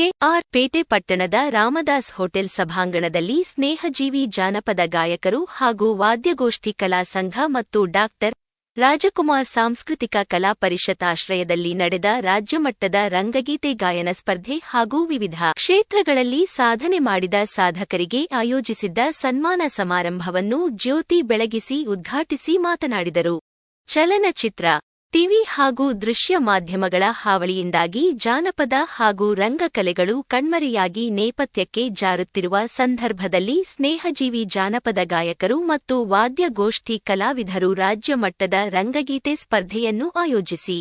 K R ಪೇಟೆ ಪಟ್ಟಣದ Ramdas hotel ಸಭಾಂಗಣದಲ್ಲಿ ಸ್ನೇಹಜೀವಿ ಜಾನಪದ ಗಾಯಕರು ಹಾಗೂ ವಾದ್ಯಗೋಷ್ಠಿ ಕಲಾ ಸಂಘ ಮತ್ತು ಡಾಕ್ಟರ್ ರಾಜಕುಮಾರ್ ಸಾಂಸ್ಕೃತಿಕ ಕಲಾ ಪರಿಷತ್ ಆಶ್ರಯದಲ್ಲಿ ನಡೆದ ರಾಜ್ಯಮಟ್ಟದ ರಂಗಗೀತೆ ಗಾಯನ ಸ್ಪರ್ಧೆ ಹಾಗೂ ವಿವಿಧ ಕ್ಷೇತ್ರಗಳಲ್ಲಿ ಸಾಧನೆ ಮಾಡಿದ ಸಾಧಕರಿಗೆ ಆಯೋಜಿಸಿದ್ದ ಸನ್ಮಾನ ಸಮಾರಂಭವನ್ನು ಜ್ಯೋತಿ ಬೆಳಗಿಸಿ ಉದ್ಘಾಟಿಸಿ ಮಾತನಾಡಿದರು. ಚಲನಚಿತ್ರ ಟಿವಿ ಹಾಗೂ ದೃಶ್ಯ ಮಾಧ್ಯಮಗಳ ಹಾವಳಿಯಿಂದಾಗಿ ಜಾನಪದ ಹಾಗೂ ರಂಗಕಲೆಗಳು ಕಣ್ಮರೆಯಾಗಿ ನೇಪಥ್ಯಕ್ಕೆ ಜಾರುತ್ತಿರುವ ಸಂದರ್ಭದಲ್ಲಿ ಸ್ನೇಹಜೀವಿ ಜಾನಪದ ಗಾಯಕರು ಮತ್ತು ವಾದ್ಯಗೋಷ್ಠಿ ಕಲಾವಿದರು ರಾಜ್ಯ ಮಟ್ಟದ ರಂಗಗೀತೆ ಸ್ಪರ್ಧೆಯನ್ನು ಆಯೋಜಿಸಿ.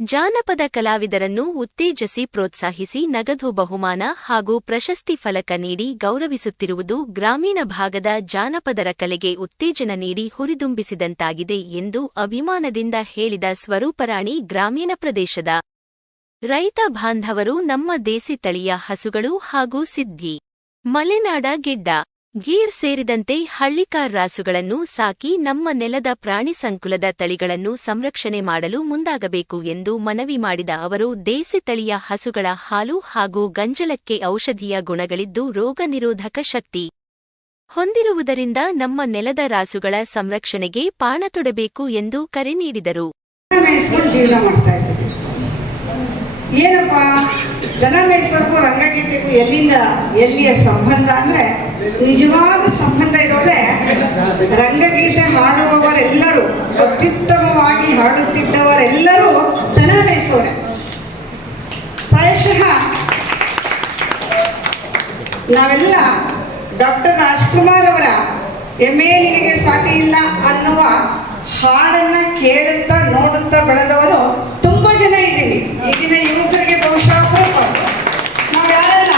ಜಾನಪದ ಕಲಾವಿದರನ್ನು ಉತ್ತೇಜಿಸಿ ಪ್ರೋತ್ಸಾಹಿಸಿ ನಗದು ಬಹುಮಾನ ಹಾಗೂ ಪ್ರಶಸ್ತಿ ಫಲಕ ನೀಡಿ ಗೌರವಿಸುತ್ತಿರುವುದು ಗ್ರಾಮೀಣ ಭಾಗದ ಜಾನಪದರ ಕಲೆಗೆ ಉತ್ತೇಜನ ನೀಡಿ ಹುರಿದುಂಬಿಸಿದಂತಾಗಿದೆ ಎಂದು ಅಭಿಮಾನದಿಂದ ಹೇಳಿದ ಸ್ವರೂಪರಾಣಿ ಗ್ರಾಮೀಣ ಪ್ರದೇಶದ ರೈತ ಬಾಂಧವರು ನಮ್ಮ ದೇಸಿ ತಳಿಯ ಹಸುಗಳು ಹಾಗೂ ಸಿದ್ಧಿ. ಮಲೆನಾಡ ಗಿಡ್ಡ ಗೀರ್ ಸೇರಿದಂತೆ ಹಳ್ಳಿಕಾರ್ ರಾಸುಗಳನ್ನು ಸಾಕಿ ನಮ್ಮ ನೆಲದ ಪ್ರಾಣಿ ಸಂಕುಲದ ತಳಿಗಳನ್ನು ಸಂರಕ್ಷಣೆ ಮಾಡಲು ಮುಂದಾಗಬೇಕು ಎಂದು ಮನವಿ ಮಾಡಿದ ಅವರು, ದೇಸಿ ತಳಿಯ ಹಸುಗಳ ಹಾಲು ಹಾಗೂ ಗಂಜಲಕ್ಕೆ ಔಷಧೀಯ ಗುಣಗಳಿದ್ದು ರೋಗ ನಿರೋಧಕ ಶಕ್ತಿ ಹೊಂದಿರುವುದರಿಂದ ನಮ್ಮ ನೆಲದ ರಾಸುಗಳ ಸಂರಕ್ಷಣೆಗೆ ಪಾಣ ತೊಡಬೇಕು ಎಂದು ಕರೆ ನೀಡಿದರು. ಏನಪ್ಪ ದನ ಮೈಸೂರಿಗೂ ರಂಗಗೀತೆಗೂ ಎಲ್ಲಿಂದ ಎಲ್ಲಿಯ ಸಂಬಂಧ ಅಂದ್ರೆ ನಿಜವಾದ ಸಂಬಂಧ ಇರೋದೇ ರಂಗಗೀತೆ ಹಾಡುವವರೆಲ್ಲರೂ, ಅತ್ಯುತ್ತಮವಾಗಿ ಹಾಡುತ್ತಿದ್ದವರೆಲ್ಲರೂ ದನ ಮೇಯಿಸೋರೆ ಪ್ರಾಯಶಃ ನಾವೆಲ್ಲ ಡಾಕ್ಟರ್ ರಾಜ್ಕುಮಾರ್ ಅವರ ಎಮೇಲಿಗೆ ಸಾಟಿ ಇಲ್ಲ ಅನ್ನುವ ಹಾಡನ್ನ ಕೇಳುತ್ತಾ ನೋಡುತ್ತಾ ಬೆಳೆದವರು ತುಂಬಾ ಜನ ಇದ್ದೀವಿ. ಈಗಿನ ಯುವಕರಿಗೆ ಬಹುಶಃ ನಾವ್ಯಾರೆಲ್ಲ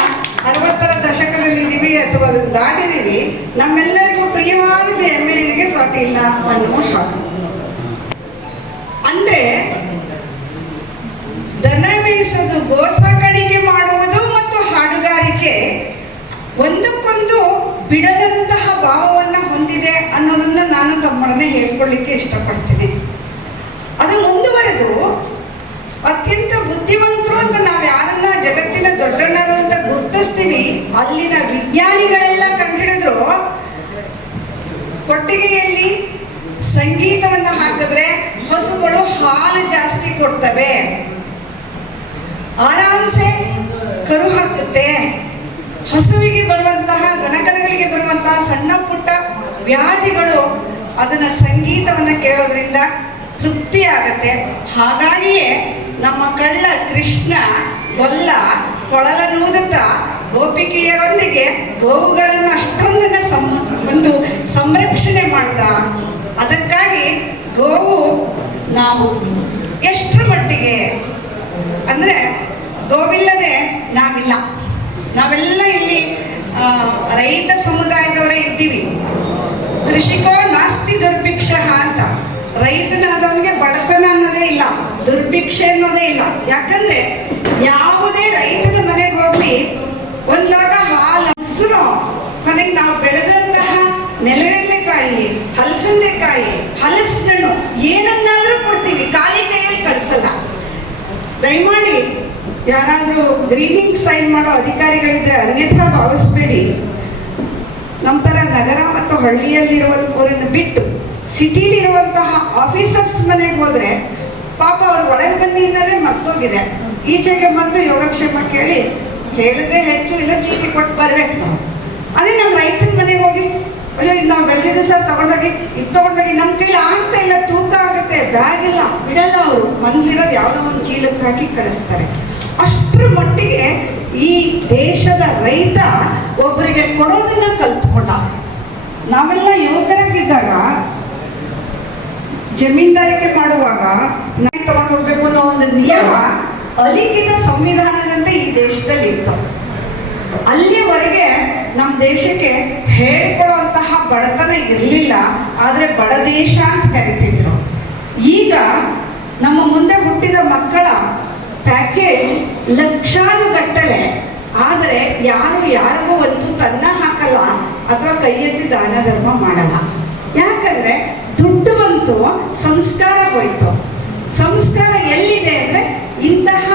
ಅರವತ್ತು ದಶಕದಲ್ಲಿ ಇದ್ದೀವಿ ಅಥವಾ ಅದನ್ನು ದಾಟಿದೀವಿ ನಮ್ಮೆಲ್ಲರಿಗೂ ಪ್ರಿಯವಾದದ್ದು ಎಗೆ ಸಾಟಿ ಇಲ್ಲ ಅನ್ನುವ ಹಾಡು ಅಂದ್ರೆ, ದನ ಮೇಯಿಸೋದು ಗೋ ಸಾಕಾಣಿಕೆ ಮಾಡುವುದು ಮತ್ತು ಹಾಡುಗಾರಿಕೆ ಒಂದಕ್ಕೊಂದು ಬಿಡದಂತಹ ಭಾವವನ್ನ ಹೊಂದಿದೆ ಅನ್ನೋದನ್ನ ನಾನು ತಮ್ಮೊಡನೆ ಹೇಳ್ಕೊಳ್ಳಿಕ್ಕೆ ಇಷ್ಟಪಡ್ತೀನಿ. ಅದು ಮುಂದುವರೆದು ಅತ್ಯಂತ ಬುದ್ಧಿವಂತರು ಅಂತ ನಾವು ಯಾರನ್ನ ಜಗತ್ತಿನ ದೊಡ್ಡಣ್ಣರು ಅಂತ ಗುರುತಿಸ್ತೀವಿ ಅಲ್ಲಿನ ವಿಜ್ಞಾನಿಗಳೆಲ್ಲ ಕಂಡುಹಿಡಿದ್ರು, ಕೊಟ್ಟಿಗೆಯಲ್ಲಿ ಸಂಗೀತವನ್ನ ಹಾಕಿದ್ರೆ ಹಸುಗಳು ಹಾಲು ಜಾಸ್ತಿ ಕೊಡ್ತವೆ. ಆರಾಮ್ಸೆ ಕರು ಹಾಕುತ್ತೆ. ಹಸುವಿಗೆ ಬರುವಂತಹ, ದನಕರುಗಳಿಗೆ ಬರುವಂತಹ ಸಣ್ಣ ಪುಟ್ಟ ವ್ಯಾಧಿಗಳು ಅದನ್ನ ಸಂಗೀತವನ್ನ ಕೇಳೋದ್ರಿಂದ ತೃಪ್ತಿ ಆಗತ್ತೆ. ಹಾಗಾಗಿಯೇ ನಮ್ಮ ಕಳ್ಳ ಕೃಷ್ಣ, ಕೊಲ್ಲ ಕೊಳಲನೂದುತ್ತಾ ಗೋಪಿಕೆಯರೊಂದಿಗೆ ಗೋವುಗಳನ್ನು ಅಷ್ಟೊಂದನ್ನು ಸಂ, ಒಂದು ಸಂರಕ್ಷಣೆ ಮಾಡಿದ. ಅದಕ್ಕಾಗಿ ಗೋವು ನಾವು ಎಷ್ಟರ ಮಟ್ಟಿಗೆ ಅಂದರೆ ಗೋವಿಲ್ಲದೆ ನಾವಿಲ್ಲ. ನಾವೆಲ್ಲ ಇಲ್ಲಿ ರೈತ ಸಮುದಾಯದವರೇ ಇದ್ದೀವಿ. ಕೃಷಿಕೋ ನಾಸ್ತಿ ದುರ್ಭಿಕ್ಷ ಅಂತ. ರೈತನಾದವನಿಗೆ ಬಡತನ ಅನ್ನೋದೇ ಇಲ್ಲ. ದುರ್ಭಿಕ್ಷೆ ಅನ್ನೋದೇ ಇಲ್ಲ. ಯಾಕಂದ್ರೆ ಯಾವುದೇ ದಯಮಾಡಿ ಯಾರಾದರೂ ಗ್ರೀನಿಂಗ್ ಸೈನ್ ಮಾಡೋ ಅಧಿಕಾರಿಗಳಿದ್ರೆ ಅನ್ಯಥಾ ಭಾವಿಸ್ಬೇಡಿ. ನಮ್ಮ ಥರ ನಗರ ಮತ್ತು ಹಳ್ಳಿಯಲ್ಲಿರುವವರನ್ನು ಬಿಟ್ಟು ಸಿಟಿಲಿರುವಂತಹ ಆಫೀಸರ್ಸ್ ಮನೆಗೆ ಹೋದ್ರೆ ಪಾಪ ಅವ್ರ ಒಳಗೆ ಬನ್ನಿ ಮರ್ತೋಗಿದೆ. ಈಚೆಗೆ ಬಂದು ಯೋಗಕ್ಷೇಮ ಕೇಳಿ ಹೇಳಿದ್ರೆ ಹೆಚ್ಚು ಇಲ್ಲ, ಚೀಟಿ ಕೊಟ್ಟು ಬರ್ಬೇಕು ಅದೇ ನಮ್ಮ ರೈತನ ಮನೆಗೆ ಹೋಗಿ ಅಯ್ಯೋ ಇದು ನಾವು ಬೆಳೆದಿದ್ದು ಸರ್ ತಗೊಂಡೋಗಿ, ಇದು ತಗೊಂಡೋಗಿ ನಮ್ಮ ಕೈಲಿ ಆಗ್ತಾ ಇಲ್ಲ, ತೂಕ ಆಗುತ್ತೆ, ಬ್ಯಾಗ್ ಇಲ್ಲ. ಬಿಡಲ್ಲ ಅವರು. ಮನೇಲಿರೋದು ಯಾವುದೋ ಒಂದು ಚೀಲಕ್ಕೆ ಹಾಕಿ ಕಳಿಸ್ತಾರೆ. ಅಷ್ಟರ ಮಟ್ಟಿಗೆ ಈ ದೇಶದ ರೈತ ಒಬ್ಬರಿಗೆ ಕೊಡೋದನ್ನ ಕಲ್ತ್ಕೊಂಡ. ನಾವೆಲ್ಲ ಯುವಕರಾಗಿದ್ದಾಗ, ಜಮೀನ್ದಾರಿಕೆ ಮಾಡುವಾಗ ನಾಯಿ ತಗೊಂಡು ಹೋಗ್ಬೇಕು ಅನ್ನೋ ಒಂದು ನಿಯಮ ಅಲಿಖಿತ ಸಂವಿಧಾನದಂತೆ ಈ ದೇಶದಲ್ಲಿ ಇತ್ತು ಅಲ್ಲಿವರೆಗೆ ನಮ್ಮ ದೇಶಕ್ಕೆ ಹೇಳ್ಕೊಳ್ಳುವಂತಹ ಬಡತನ ಇರಲಿಲ್ಲ, ಆದರೆ ಬಡ ದೇಶ ಅಂತ ಕರಿತಿದ್ರು. ಈಗ ನಮ್ಮ ಮುಂದೆ ಹುಟ್ಟಿದ ಮಕ್ಕಳ ಪ್ಯಾಕೇಜ್ ಲಕ್ಷಾನುಗಟ್ಟಲೆ. ಆದರೆ ಯಾರು ಯಾರಿಗೂ ಒಂದು ತನ್ನ ಹಾಕಲ್ಲ ಅಥವಾ ಕೈ ಎತ್ತಿ ದಾನ ಧರ್ಮ ಮಾಡಲ್ಲ. ಯಾಕಂದ್ರೆ ದುಡ್ಡು ಬಂತು, ಸಂಸ್ಕಾರ ಹೋಯ್ತು. ಸಂಸ್ಕಾರ ಎಲ್ಲಿದೆ ಅಂದ್ರೆ ಇಂತಹ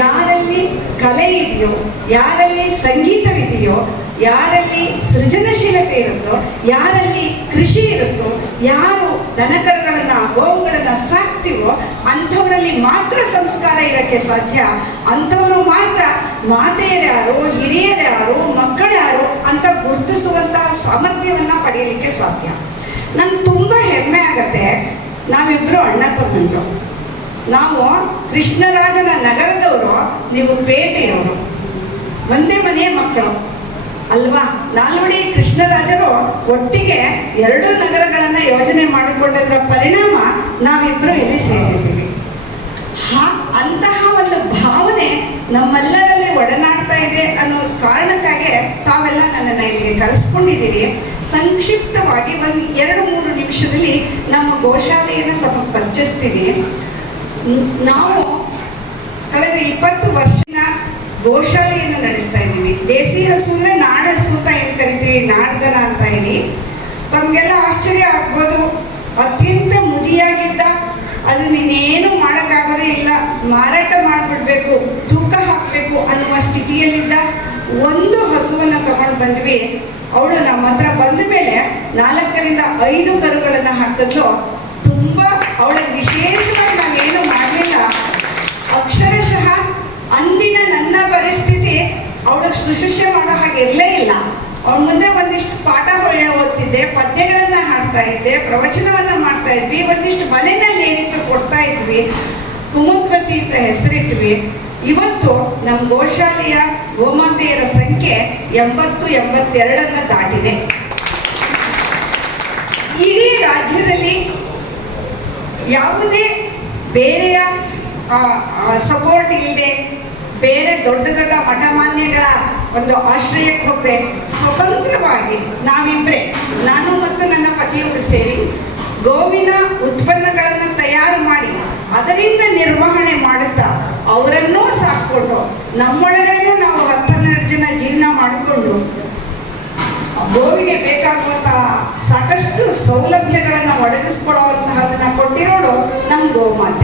ಯಾರಲ್ಲಿ ಕಲೆ ಇದೆಯೋ, ಯಾರಲ್ಲಿ ಸಂಗೀತವಿದೆಯೋ ಯಾರಲ್ಲಿ ಸೃಜನಶೀಲತೆ ಇರುತ್ತೋ, ಯಾರಲ್ಲಿ ಕೃಷಿ ಇರುತ್ತೋ, ಯಾರು ದನಕರುಗಳನ್ನ, ಗೋವುಗಳನ್ನ ಸಾಕ್ತಿವೋ, ಅಂಥವರಲ್ಲಿ ಮಾತ್ರ ಸಂಸ್ಕಾರ ಇರಕ್ಕೆ ಸಾಧ್ಯ. ಅಂಥವರು ಮಾತ್ರ ಮಾತೆಯರ್ಯಾರು ಹಿರಿಯರ್ಯಾರು ಮಕ್ಕಳ್ಯಾರು ಅಂತ ಗುರುತಿಸುವಂತಹ ಸಾಮರ್ಥ್ಯವನ್ನ ಪಡೆಯಲಿಕ್ಕೆ ಸಾಧ್ಯ. ನಂಗೆ ತುಂಬಾ ಹೆಮ್ಮೆ ಆಗತ್ತೆ. ನಾವಿಬ್ರು ಅಣ್ಣ ತಮ್ಮಂದ್ರು ನಾವು ಕೃಷ್ಣರಾಜನ ನಗರದವರು, ನೀವು ಪೇಟೆಯವರು. ಒಂದೇ ಮನೆಯ ಮಕ್ಕಳು. ಅಲ್ವಾ? ನಾಲ್ವಡಿ ಕೃಷ್ಣರಾಜರು ಒಟ್ಟಿಗೆ ಎರಡು ನಗರಗಳನ್ನ ಯೋಜನೆ ಮಾಡಿಕೊಂಡಿದ್ರ ಪರಿಣಾಮ ನಾವಿಬ್ರು ಇಲ್ಲಿ ಸೇರಿದ್ದೀವಿ. ಅಂತಹ ಒಂದು ಭಾವನೆ ನಮ್ಮೆಲ್ಲರಲ್ಲಿ ಒಡನಾಡ್ತಾ ಇದೆ ಅನ್ನೋ ಕಾರಣಕ್ಕಾಗಿ ತಾವೆಲ್ಲ ನನ್ನನ್ನು ಇಲ್ಲಿಗೆ ಕರೆಸ್ಕೊಂಡಿದ್ದೀರಿ. ಸಂಕ್ಷಿಪ್ತವಾಗಿ ಒಂದು ಎರಡು ಮೂರು ನಿಮಿಷದಲ್ಲಿ ನಮ್ಮ ಗೋಶಾಲೆಯನ್ನು ತಮಗೆ ಪರಿಚಯಿಸ್ತೀವಿ ನಾವು ಕಳೆದ ಇಪ್ಪತ್ತು ವರ್ಷನ ಗೋಶಾಲೆಯನ್ನು ನಡೆಸ್ತಾ ಇದ್ದೀವಿ. ದೇಸಿ ಹಸು ಅಂದ್ರೆ ನಾಡ ಹಸು ಅಂತ ಏನ್ ಕರಿತೀವಿ ನಾಡ್ದನ ಅಂತ ಹೇಳಿ. ತಮ್ಗೆಲ್ಲ ಆಶ್ಚರ್ಯ ಆಗ್ಬೋದು. ಅತ್ಯಂತ ಮುದಿಯಾಗಿದ್ದ, ಅದು ಇನ್ನೇನು ಮಾಡೋಕ್ಕಾಗೋದೇ ಇಲ್ಲ. ಮಾರಾಟ ಮಾಡಿಬಿಡ್ಬೇಕು, ತೂಕ ಹಾಕಬೇಕು ಅನ್ನುವ ಸ್ಥಿತಿಯಲ್ಲಿದ್ದ ಒಂದು ಹಸುವನ್ನು ತಗೊಂಡು ಬಂದ್ವಿ. ಅವಳು ನಮ್ಮ ಹತ್ರ ಬಂದ ಮೇಲೆ ನಾಲ್ಕರಿಂದ ಐದು ಕರುಗಳನ್ನು ಹಾಕಿದ್ಲು. ತುಂಬ, ಅವಳಿಗೆ ವಿಶೇಷವಾಗಿ ನಾನೇನು ಮಾಡಲಿಲ್ಲ. ಅಕ್ಷರಶಃ ಅಂದಿನ ನನ್ನ ಪರಿಸ್ಥಿತಿ ಅವಳಿಗೆ ಸುಶಿಷ್ಯ ಮಾಡೋ ಹಾಗೆ ಇರಲೇ ಇಲ್ಲ. ಅವಳ ಮುಂದೆ ಒಂದಿಷ್ಟು ಪಾಠ ಓದ್ತಿದ್ದೆ, ಪದ್ಯಗಳನ್ನ ಹಾಡ್ತಾ ಇದ್ದೆ, ಪ್ರವಚನವನ್ನ ಮಾಡ್ತಾ ಇದ್ವಿ, ಒಂದಿಷ್ಟು ಮನೆಯಲ್ಲಿ ಏನಿತ್ತು ಕೊಡ್ತಾ ಇದ್ವಿ ಕುಮುದ್ವತಿ ಅಂತ ಹೆಸರಿಟ್ವಿ. ಇವತ್ತು ನಮ್ಮ ಗೋಶಾಲೆಯ ಗೋಮಾತೆಯರ ಸಂಖ್ಯೆ ಎಂಬತ್ತು, ಎಂಬತ್ತೆರಡನ್ನ ದಾಟಿದೆ. ಇಡೀ ರಾಜ್ಯದಲ್ಲಿ ಯಾವುದೇ ಬೇರೆಯ ಸಪೋರ್ಟ್ ಇಲ್ಲದೆ ಬೇರೆ ದೊಡ್ಡ ದೊಡ್ಡ ಮಠಮಾನ್ಯಗಳ ಒಂದು ಆಶ್ರಯಕ್ಕೆ ಹೋಗದೆ ಸ್ವತಂತ್ರವಾಗಿ ನಾವಿಬ್ಬರೇ ನಾನು ಮತ್ತು ನನ್ನ ಪತಿಯವರು ಸೇರಿ ಗೋವಿನ ಉತ್ಪನ್ನಗಳನ್ನು ತಯಾರು ಮಾಡಿ ಅದರಿಂದ ನಿರ್ವಹಣೆ ಮಾಡುತ್ತಾ ಅವರನ್ನೂ ಸಾಕೊಂಡು ನಮ್ಮೊಳಗೇನೂ ನಾವು ಹತ್ತನ್ನೆರಡು ಜನ ಜೀವನ ಮಾಡಿಕೊಂಡು ಗೋವಿಗೆ ಬೇಕಾಗುವಂತಹ ಸಾಕಷ್ಟು ಸೌಲಭ್ಯಗಳನ್ನು ಒಡಗಿಸ್ಕೊಳ್ಳುವಂತಹದನ್ನ ಕೊಟ್ಟಿರೋಳು ನಮ್ಮ ಗೋಮಾತೆ.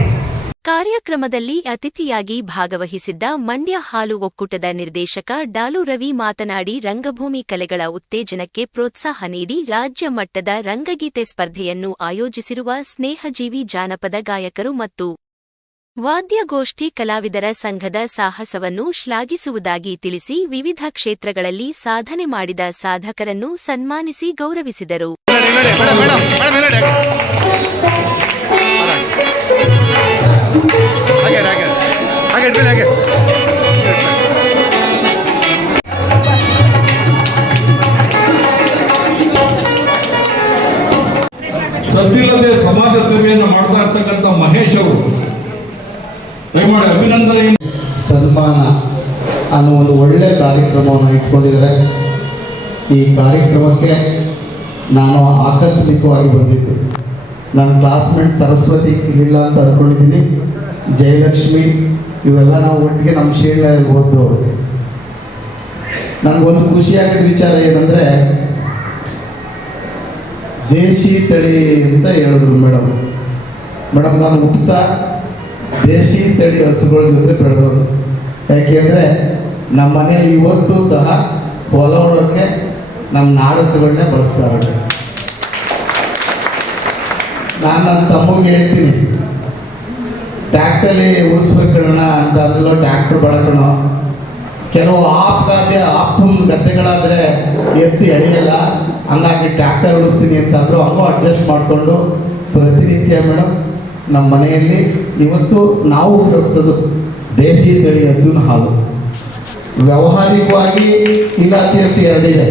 ಕಾರ್ಯಕ್ರಮದಲ್ಲಿ ಅತಿಥಿಯಾಗಿ ಭಾಗವಹಿಸಿದ್ದ ಮಂಡ್ಯ ಹಾಲು ಒಕ್ಕೂಟದ ನಿರ್ದೇಶಕ ಡಾಲು ರವಿ ಮಾತನಾಡಿ, ರಂಗಭೂಮಿ ಕಲೆಗಳ ಉತ್ತೇಜನಕ್ಕೆ ಪ್ರೋತ್ಸಾಹ ನೀಡಿ, ರಾಜ್ಯ ಮಟ್ಟದ ರಂಗಗೀತೆ ಸ್ಪರ್ಧೆಯನ್ನು ಆಯೋಜಿಸಿರುವ ಸ್ನೇಹಜೀವಿ ಜಾನಪದ ಗಾಯಕರು ಮತ್ತು ವಾದ್ಯಗೋಷ್ಠಿ ಕಲಾವಿದರ ಸಂಘದ ಸಾಹಸವನ್ನು ಶ್ಲಾಘಿಸುವುದಾಗಿ ತಿಳಿಸಿ, ವಿವಿಧ ಕ್ಷೇತ್ರಗಳಲ್ಲಿ ಸಾಧನೆ ಮಾಡಿದ ಸಾಧಕರನ್ನು ಸನ್ಮಾನಿಸಿ ಗೌರವಿಸಿದರು. ಹಾಗೆ ಹಾಗೆ. ಹಾಗೆ ಇಟ್ಬಿಡಿ ಹಾಗೆ. ಸದ್ದಿಲ್ಲದೆ ಸಮಾಜ ಸೇವೆಯನ್ನು ಮಾಡ್ತಾ ಇರ್ತಕ್ಕಂಥ ಮಹೇಶ್ ಅವರು ದಯಮಾಡಿ ಅಭಿನಂದನೆ. ಸನ್ಮಾನ ಅನ್ನೋ ಒಂದು ಒಳ್ಳೆ ಕಾರ್ಯಕ್ರಮವನ್ನು ಇಟ್ಕೊಂಡಿದ್ದಾರೆ. ಈ ಕಾರ್ಯಕ್ರಮಕ್ಕೆ ನಾನು ಆಕಸ್ಮಿಕವಾಗಿ ಬಂದಿದ್ದು. ನನ್ನ ಕ್ಲಾಸ್ಮೇಟ್ ಸರಸ್ವತಿ ಇರಲಿಲ್ಲ ಅಂತ ಅನ್ಕೊಂಡಿದ್ದೀನಿ. ಜಯಲಕ್ಷ್ಮಿ, ಇವೆಲ್ಲ ನಾವು ಒಟ್ಟಿಗೆ ನಮ್ಮ ಶೇಡ್ನಲ್ಲಿ ಓದ್ದವರು. ನನಗೊಂದು ಖುಷಿಯಾಗಿದ್ದ ವಿಚಾರ ಏನಂದರೆ, ದೇಶಿ ತಳಿ ಅಂತ ಹೇಳಿದ್ರು ಮೇಡಮ್. ಮೇಡಮ್, ನಾನು ಹುಟ್ಟುತ್ತಾ ದೇಶಿ ತಳಿ ಹಸುಗಳ ಜೊತೆ ಬೆಳೆದವರು ಯಾಕೆಂದರೆ, ನಮ್ಮ ಮನೆಯಲ್ಲಿ ಇವತ್ತು ಸಹ ಹೊಲ ಉಳೋಕ್ಕೆ ನಮ್ಮ ನಾಡಸುಗಳನ್ನೇ ಬಳಸ್ತಾರೆ ನಾನು ನನ್ನ ತಮ್ಮಗೆ ಹೇಳ್ತೀನಿ. ಟ್ಯಾಕ್ಟಲ್ಲಿ ಉಳಿಸ್ಬೇಕಣ್ಣ ಅಂತ ಅಂದ್ರಲ್ಲ ಟ್ಯಾಕ್ಟರ್ ಬಳಕಣ ಕೆಲವು ಆಪ್ ಗದ್ದೆ ಆಪ್ ಗದ್ದೆಗಳಾದರೆ ಎತ್ತಿ ಎಳೆಯಲ್ಲ, ಹಂಗಾಗಿ ಟ್ಯಾಕ್ಟರ್ ಉಳಿಸ್ತೀನಿ ಅಂತಂದ್ರು ಹಂಗೂ ಅಡ್ಜಸ್ಟ್ ಮಾಡಿಕೊಂಡು ಪ್ರತಿನಿತ್ಯ ಮೇಡಮ್ ನಮ್ಮ ಮನೆಯಲ್ಲಿ ಇವತ್ತು ನಾವು ಉಪಯೋಗಿಸೋದು ದೇಸಿ ತಳಿ ಹಸುವಿನ ಹಾಲು. ವ್ಯಾವಹಾರಿಕವಾಗಿ ಇಲಾಖೆ ಹಸಿ ಎರಡಿದೆ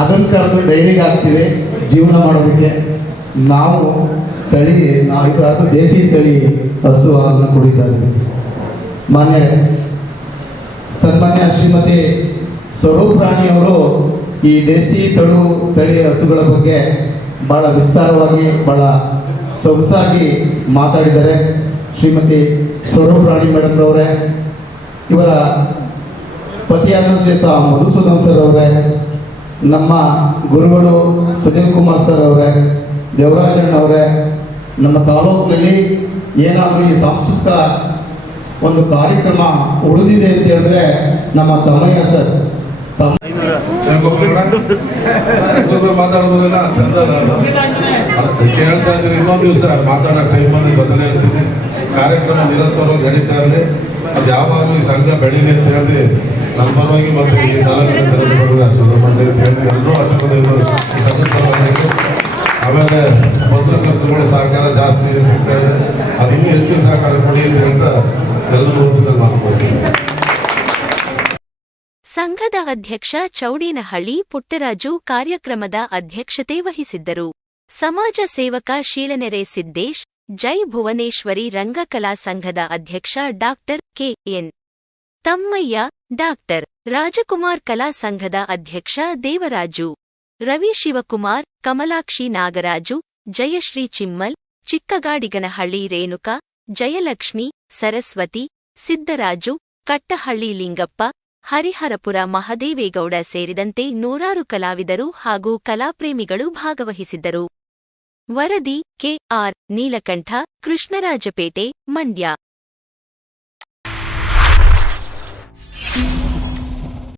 ಅದನ್ನು ಕರೆದು ಡೈರಿಗೆ ಹಾಕ್ತೀವಿ, ಜೀವನ ಮಾಡೋದಕ್ಕೆ. ನಾವು ತಳಿ ನಾವು ಇದು ಅದು ದೇಸಿ ತಳಿ ಹಸು ಹಾಲನ್ನು ಕುಡಿತಾ ಇದ್ವಿ ಮಾನ್ಯ ಸನ್ಮಾನ್ಯ ಶ್ರೀಮತಿ ಸ್ವರೂಪ್ ರಾಣಿಯವರು ಈ ದೇಸಿ ತಳು ತಳಿ ಹಸುಗಳ ಬಗ್ಗೆ ಭಾಳ ವಿಸ್ತಾರವಾಗಿ ಭಾಳ ಸೊಗಸಾಗಿ ಮಾತಾಡಿದ್ದಾರೆ ಶ್ರೀಮತಿ ಸ್ವರೂಪ್ ರಾಣಿ ಮೇಡಮ್ರವರೇ ಇವರ ಪತಿಯಾದ ಶ್ರೀ ಸ ಮಧುಸೂದನ್ ಸರ್ ಅವರೇ ನಮ್ಮ ಗುರುಗಳು ಸುನೀಲ್ ಕುಮಾರ್ ಸರ್ ಅವರೇ ದೇವರಾಜಣ್ಣ ಅವರೇ, ನಮ್ಮ ತಾಲೂಕಿನಲ್ಲಿ ಏನಾದರೂ ಈ ಸಾಂಸ್ಕೃತಿಕ ಒಂದು ಕಾರ್ಯಕ್ರಮ ಉಳಿದಿದೆ ಅಂತ ಹೇಳಿದ್ರೆ ನಮ್ಮ ತಮ್ಮಯ್ಯ ಸರ್ ಚಂದ ದಿವಸ ಮಾತಾಡೋ ಕಾರ್ಯಕ್ರಮ ನಿರಂತರವಾಗಿ ನಡೀತಾ ಇರಲಿ ಅದು ಯಾವಾಗಲೂ ಈ ಸಂಘ ಬೆಳೀಲಿ ಅಂತ ಹೇಳಿ ನಮ್ಮ ಪರವಾಗಿ ಮತ್ತೆ ಈ ನಾಲ್ಕು ತರಗತಿ ಸುಬ್ರಹ್ಮಣ್ಯ ಅಂತ ಹೇಳಿ ಎಲ್ಲರೂ ಆಶೀರ್ವಾದ ಆಮೇಲೆ ಪತ್ರಕರ್ತರುಗಳ ಸಹಕಾರ ಜಾಸ್ತಿ ಸಿಗ್ತಾ ಇದೆ. ಅದು ಇನ್ನೂ ಹೆಚ್ಚಿನ ಸಹಕಾರ ಕೊಡಿ ಅಂತ ಎಲ್ಲರೂ ಒಂದ್ಸಲ ಮಾತುಕೊಳ್ತೀನಿ ಸಂಘದ ಅಧ್ಯಕ್ಷ ಚೌಡೇನಹಳ್ಳಿ ಪುಟ್ಟರಾಜು ಕಾರ್ಯಕ್ರಮದ ಅಧ್ಯಕ್ಷತೆ ವಹಿಸಿದ್ದರು. ಸಮಾಜ ಸೇವಕ ಶೀಲನೆರೆ ಸಿದ್ದೇಶ್, ಜೈ ಭುವನೇಶ್ವರಿ ರಂಗಕಲಾ ಸಂಘದ ಅಧ್ಯಕ್ಷ doctor KN Thammaiah, doctor Rajkumar ಕಲಾ ಸಂಘದ ಅಧ್ಯಕ್ಷ ದೇವರಾಜು. ರವಿ ಶಿವಕುಮಾರ್, ಕಮಲಾಕ್ಷಿ ನಾಗರಾಜು, ಜಯಶ್ರೀ ಚಿಮ್ಮಲ್, ಚಿಕ್ಕಗಾಡಿಗನಹಳ್ಳಿ ರೇಣುಕಾ, ಜಯಲಕ್ಷ್ಮಿ, ಸರಸ್ವತಿ, ಸಿದ್ದರಾಜು, ಕಟ್ಟಹಳ್ಳಿ ಲಿಂಗಪ್ಪ, ಹರಿಹರಪುರ ಮಹದೇವೇಗೌಡ ಸೇರಿದಂತೆ ನೂರಾರು ಕಲಾವಿದರು ಹಾಗೂ ಕಲಾಪ್ರೇಮಿಗಳು ಭಾಗವಹಿಸಿದ್ದರು. ವರದಿ ಕೆಆರ್ ನೀಲಕಂಠ, ಕೃಷ್ಣರಾಜಪೇಟೆ, ಮಂಡ್ಯ.